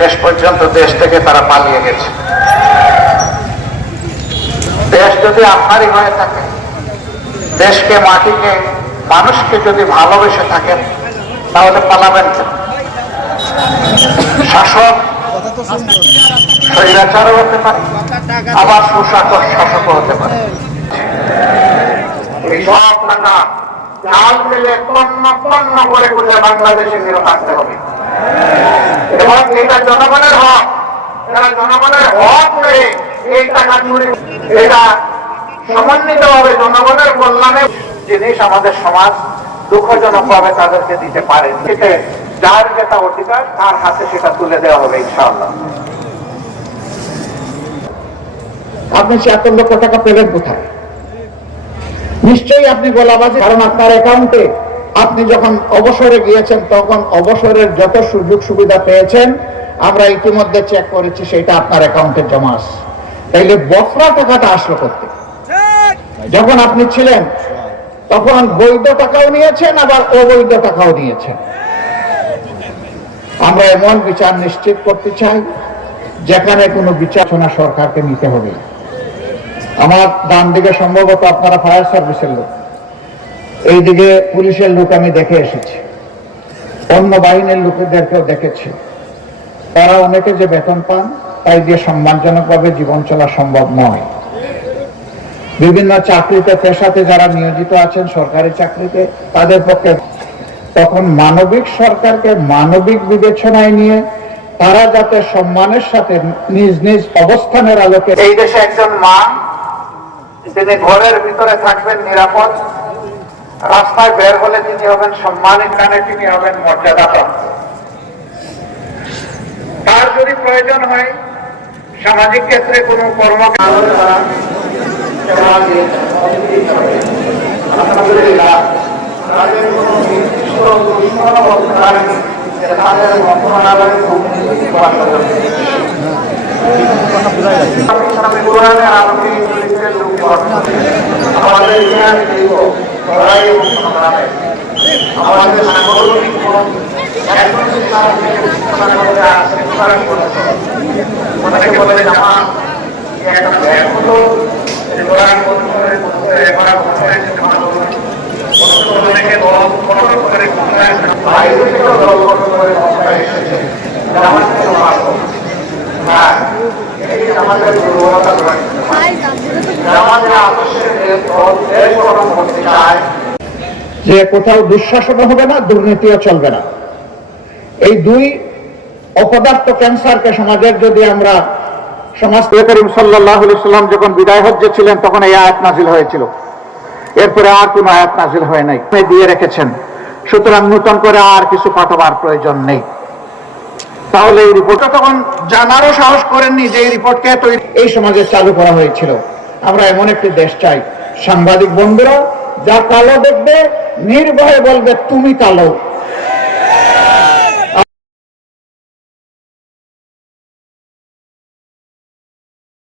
শেষ পর্যন্ত দেশ থেকে তারা পালিয়ে গেছে। দেশ যদি আপনারই হয়ে থাকে, দেশকে, মাটিকে, মানুষকে যদি ভালোবেসে থাকেন, তাহলে পালাবেন কেন? শাসক স্বৈরাচারও হতে পারে, আবার সুশাসক শাসকও হতে পারে। চাল তন্ন তন্ন করে করে বাংলাদেশে ফেরত আসতে হবে। জনগণের হক। জনগণের হক এই টাকা চুরি এটা সমন্বিত ভাবে জনগণের কল্যাণে জিনিস আমাদের সমাজ দুঃখজনক ভাবে তাদেরকে দিতে পারে। এতে যার যেটা অধিকার, তার হাতে সেটা তুলে দেওয়া হবে ইনশাআল্লাহ। আপনি সে এত লক্ষ টাকা পেলেন কোথায়? নিশ্চয়ই আপনি গোলাবাজি কারণ আপনার অ্যাকাউন্টে আপনি যখন অবসরে গিয়েছেন, তখন অবসরের যত সুযোগ সুবিধা পেয়েছেন, আমরা ইতিমধ্যে চেক করেছি, সেটা আপনার অ্যাকাউন্টে জমা আছে। তাইলে বফরা টাকাটা আসলো করতে যখন আপনি ছিলেন, তখন বৈধ টাকাও নিয়েছেন, আবার অবৈধ টাকাও নিয়েছেন। আমরা এমন বিচার নিশ্চিত করতে চাই, যেখানে কোনো বিচারনা সরকারকে নিতে হবে। আমার ডান দিকে সম্ভবত আপনারা ফায়ার সার্ভিসের লোক। এইদিকে পুলিশের লোক আমি দেখে এসেছি। অন্য বাহিনীর লোকেদেরকেও দেখেছি। তারা অনেকে যে বেতন পান, তাই দিয়ে সম্মানজনকভাবে জীবন চলা সম্ভব নয়। বিভিন্ন চাকরিতে পেশাতে যারা নিয়োজিত আছেন, সরকারি চাকরিতে, তাদের পক্ষে তখন মানবিক সরকারকে মানবিক বিবেচনায় নিয়ে তারা যাতে সম্মানের সাথে নিজ নিজ অবস্থানের আলোকে এই দেশে একজন মা, তিনি ঘরের ভিতরে থাকবেন নিরাপদ। রাস্তায় বের হলে তিনি হবেন সম্মানিত কানে, তিনি হবেন মর্যাদাপ্রাপ্ত তার যদি প্রয়োজন হয়, সামাজিক ক্ষেত্রে কোনো কর্ম আলহামদুলিল্লাহ। তাদের কোনো নির্দিষ্ট দুশ্মন বলতে পারেনি যে তাদের মন্ত্রণালয়ে দুর্নীতি বাসা কোরআনে আরবি ইংলিশের লোক আমাদের আমাদের সাংগঠনিক এখন কোরআন করেছে অনেকে বলে? জামা একটা ব্যাগ হলো যে যে হ্যাঁ আমাদের দুর্বলতা আমাদের আদর্শের দল দেশ গঠন করতে চায় যে কোথাও দুঃশাসনও হবে না দুর্নীতিও চলবে না। এই দুই অপদার্থ ক্যান্সারকে সমাজের যদি আমরা সমাজ করিম সাল্লাহ সাল্লাম যখন বিদায় হজ্জে ছিলেন তখন এই আয়াত নাজিল হয়েছিল। এরপরে আর কোন আয়াত নাজিল হয় নাই। দিয়ে রেখেছেন। সুতরাং নূতন করে আর কিছু পাঠাবার প্রয়োজন নেই। তাহলে এই রিপোর্টটা তখন জানারও সাহস করেননি যে এই রিপোর্টকে তৈরি এই সমাজে চালু করা হয়েছিল। আমরা এমন একটি দেশ চাই। সাংবাদিক বন্ধুরা যা কালো দেখবে নির্ভয়ে বলবে তুমি কালো